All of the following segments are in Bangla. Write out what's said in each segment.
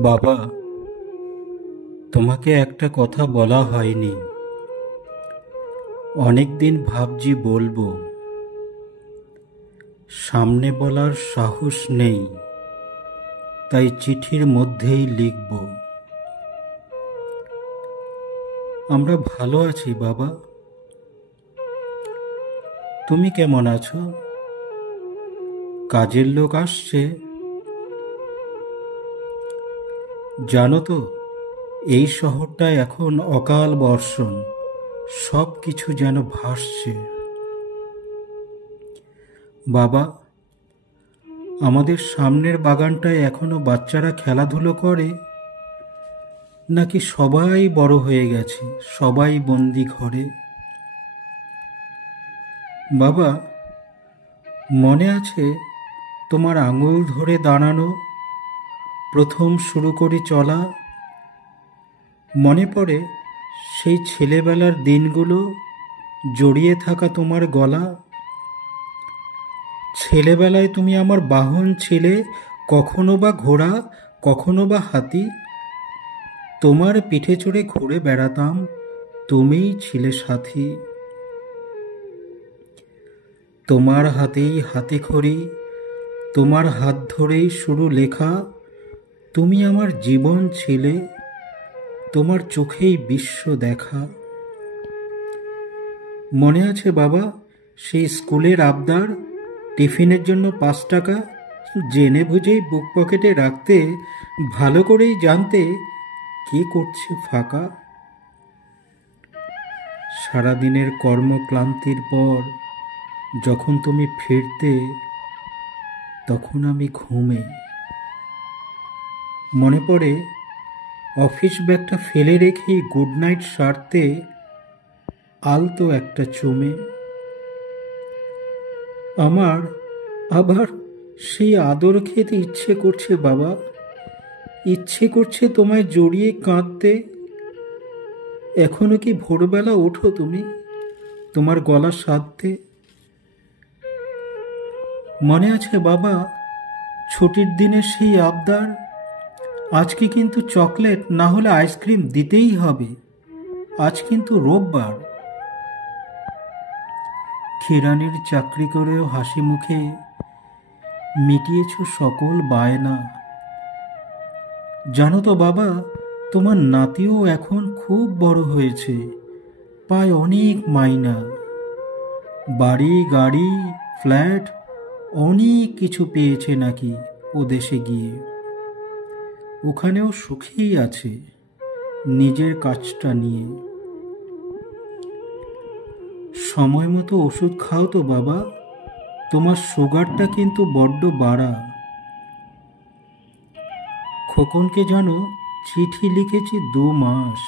বাবা, তোমাকে একটা কথা বলা হয়নি। অনেকদিন ভাবছি বলবো, সামনে বলার সাহস নেই, তাই চিঠির মধ্যেই লিখব। আমরা ভালো আছি বাবা। তুমি কেমন আছো? কাজের লোক আসছে? জানো তো, এই শহরটা এখন অকাল বর্ষণ, সব কিছু যেন ভাসছে। বাবা, আমাদের সামনের বাগানটায় এখনো বাচ্চারা খেলাধুলো করে, নাকি সবাই বড় হয়ে গেছে, সবাই বন্দি ঘরে? বাবা, মনে আছে তোমার আঙুল ধরে দাঁড়ানো, প্রথম শুরু করি চলা? মনে পড়ে সেই ছেলেবেলার দিনগুলো, জড়িয়ে থাকা তোমার গলা? ছেলেবেলায় তুমি আমার বাহন ছিলে, কখনো বা ঘোড়া, কখনো বা হাতি। তোমার পিঠে চড়ে ঘুরে বেড়াতাম, তুমিই ছিলে সাথী। তোমার হাতেই হাতেখড়ি, তোমার হাত ধরেই শুরু লেখা। তুমি আমার জীবন ছিলে, তোমার চোখেই বিশ্ব দেখা। মনে আছে বাবা, সেই স্কুলের আবদার, টিফিনের জন্য 5 টাকা জেনে বুঝেই বুক পকেটে রাখতে, ভালো করেই জানতে কে করছে ফাঁকা। সারাদিনের কর্মক্লান্তির পর যখন তুমি ফিরতে, তখন আমি ঘুমে। মনে পড়ে অফিস ব্যাগটা ফেলে রেখেই গুড নাইট সারতে, আলতো একটা চুমে। আমার আবার সেই আদর খেতে ইচ্ছে করছে বাবা, ইচ্ছে করছে তোমায় জড়িয়ে কাঁদতে। এখনো কি ভোরবেলা ওঠো তুমি, তোমার গলা সাধতে? মনে আছে বাবা, ছুটির দিনে সেই আবদার, আজকে কিন্তু চকলেট না হলে আইসক্রিম দিতেই হবে, আজ কিন্তু রোববার। খিরানির চাকরি করেও হাসি মুখে মিটিয়েছ সকল বায়না। জানো তো বাবা, তোমার নাতিও এখন খুব বড় হয়েছে, পায় অনেক মাইনা। বাড়ি, গাড়ি, ফ্ল্যাট, অনেক কিছু পেয়েছে নাকি ও দেশে গিয়ে। ওখানেও সুখেই আছে নিজের কাজটা নিয়ে। সময় মতো ওষুধ খাও তো বাবা, তোমার সুগারটা কিন্তু বড্ড বাড়া। খোকনকে জানো, চিঠি লিখেছি 2 মাস,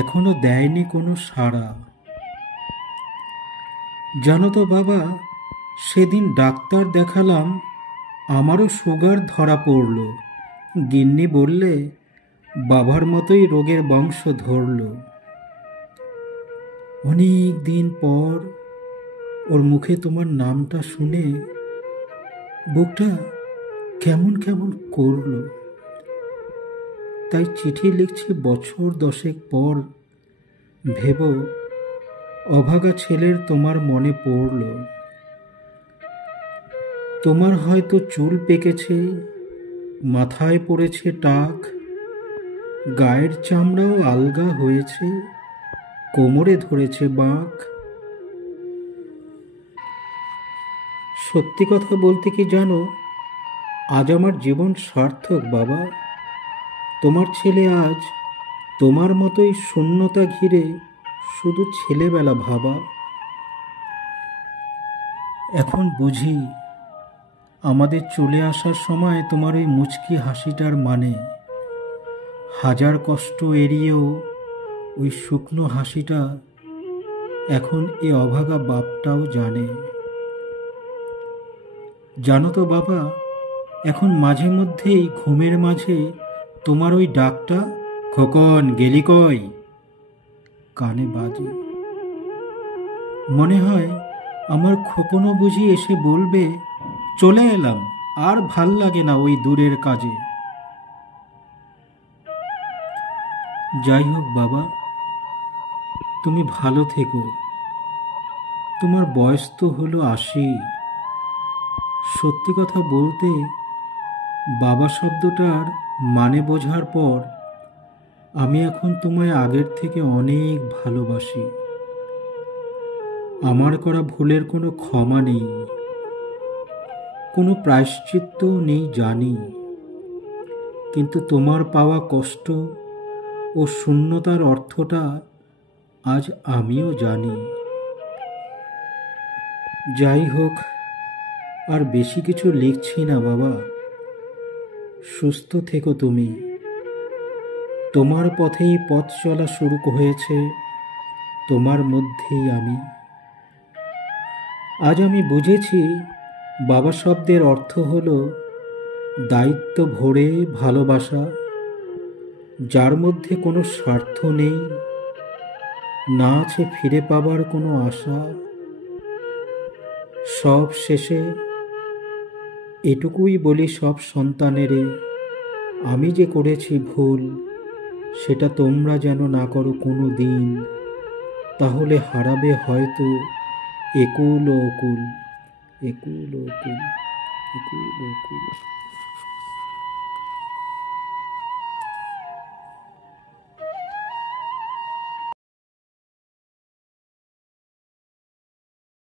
এখনো দেয়নি কোনো সাড়া। জানো তো বাবা, সেদিন ডাক্তার দেখালাম, আমারও সুগার ধরা পড়ল। গিন্নি বললে বাবার মতোই রোগের বংশ ধরল। অনেক দিন পর ওর মুখে তোমার নামটা শুনে বুকটা কেমন কেমন করল। তাই চিঠি লিখছি বছর 10 পর, ভেব অভাগা ছেলের তোমার মনে পড়ল। তোমার হয়তো চুল পেকেছে, মাথায় পড়েছে টাক, গায়ের চামড়াও আলগা হয়েছে, কোমরে ধরেছে বাঁক। সত্যি কথা বলতে কি জানো, আজ আমার জীবন সার্থক বাবা। তোমার ছেলে আজ তোমার মতোই শূন্যতা ঘিরে শুধু ছেলেবেলা ভাবা। এখন বুঝি আমাদের চলে আসার সময় তোমার ওই মুচকি হাসিটার মানে। হাজার কষ্ট এড়িয়েও ওই শুকনো হাসিটা এখন এ অভাগা বাপটাও জানে। জানো তো বাবা, এখন মাঝে মধ্যেই ঘুমের মাঝে তোমার ওই ডাকটা, খোকন গেলি কই, কানে বাজে। মনে হয় আমার খোকনও বুঝি এসে বলবে, চলে এলাম, আর ভাল লাগে না ওই দূরের কাজে। যাই হোক বাবা, তুমি ভালো থেকো। তোমার বয়স তো হলো 80। সত্যি কথা বলতে, বাবা শব্দটার মানে বোঝার পর আমি এখন তোমায় আগের থেকে অনেক ভালোবাসি। আমার করা ভুলের কোনো ক্ষমা নেই, কোনো প্রায়শ্চিত্তও নেই জানি, কিন্তু তোমার পাওয়া কষ্ট ও শূন্যতার অর্থটা আজ আমিও জানি। যাই হোক, আর বেশি কিছু লিখছি না বাবা। সুস্থ থেকো তুমি। তোমার পথেই পথ চলা শুরু হয়েছে, তোমার মধ্যেই আমি। আজ আমি বুঝেছি বাবা শব্দের অর্থ হলো দায়িত্ব ভরে ভালোবাসা, যার মধ্যে কোনো স্বার্থ নেই, না আছে ফিরে পাবার কোনো আশা। সব শেষে এটুকুই বলি সব সন্তানেরে, আমি যে করেছি ভুল, সেটা তোমরা যেন না করো কোনো দিন। তাহলে হারাবে হয়তো একুল ও অকুল, একুল ও অকুল, একুল ও অকুল।